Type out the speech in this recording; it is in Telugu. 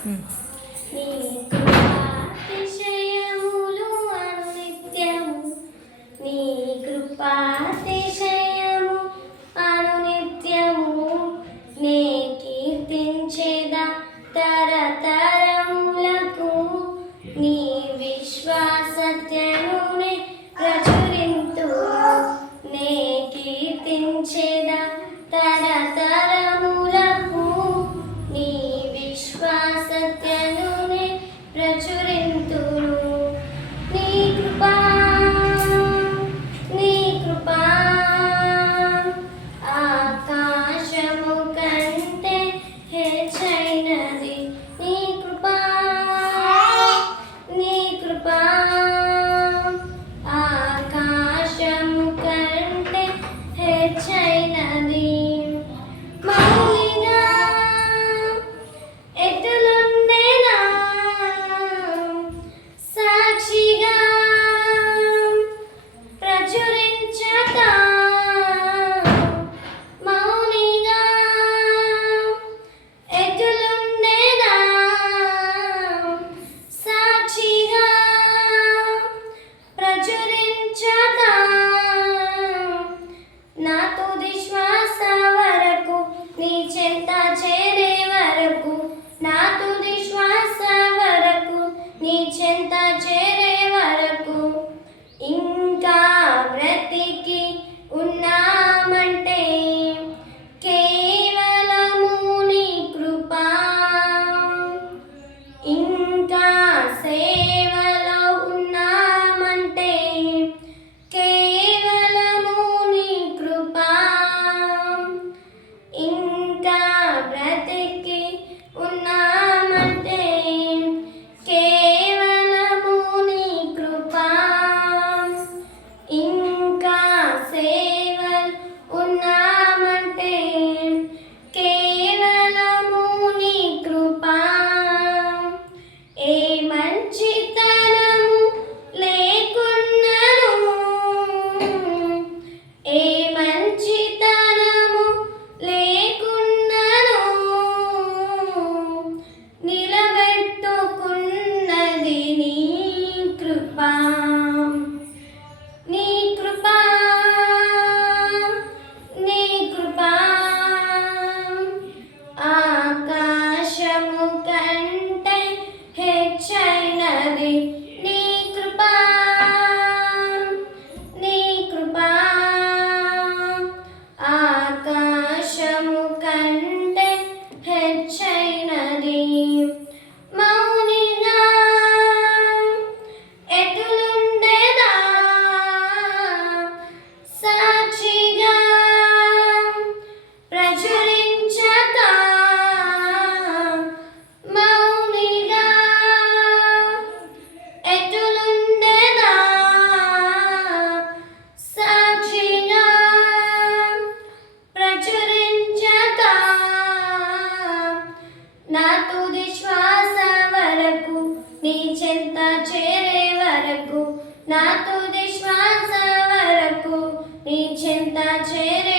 నీ కృపాతిశయములు అనునిత్యము నీ కృపాతిశయము అనునిత్యము నే కీర్తించేదా తరతరములకు నీ విశ్వాసత్యము నే ప్రచురింతును నే కీర్తించేదా తరతరములకు నీ విశ్వాసత్యము నే ప్రచురింతును నీ కృపా నీ కృపా ఆకాశము కంటే హెచ్చైనది నీ కృపా నీ కృపా ఆకాశము కంటే హెచ్చైనది మౌలిగా ఎటులుండెనా సాక్షిగా ప్రచురించక మౌనిగా ఎటులుండెనా సాక్షిగా ప్రచురించక నా తుది శ్వాస వరకు నీ చెంత చేరే వరకు నా తుది శ్వాస వరకు నీ చెంత చేరే వరకు ఇంకా బ్రతికి ఉన్నామంటే కేవలము నీ కృపా ఇంకా సేవలో ఉన్నామంటే కేవలము నీ కృపా ఇంకా బ్రతికి ఉన్నామంటే కేవలము నీ కృపా ఇంకా సేవలు ఉన్నామంటే కేవలము నీ కృపా ఏ మంచితనము లేకున్నను ఏ మంచితనము లేకున్నను నిలబెట్టుకున్నది నీ కృపా నీ కృపా నీ కృపా ఆకాశము కంటే హెచ్చైనది నీ కృపా నీ కృపా ఆకాశము కంటే హెచ్చైనది మౌనిగా ఎటులుండెనా సాక్షిగా ప్రచురించక మౌనిగా ఎటులుండెనా సాక్షిగా ప్రచురించక నా తుది శ్వాస వరకు నీ చెంత చేరే వరకు నా తుది శ్వాస వరకు నీ చెంత చేరే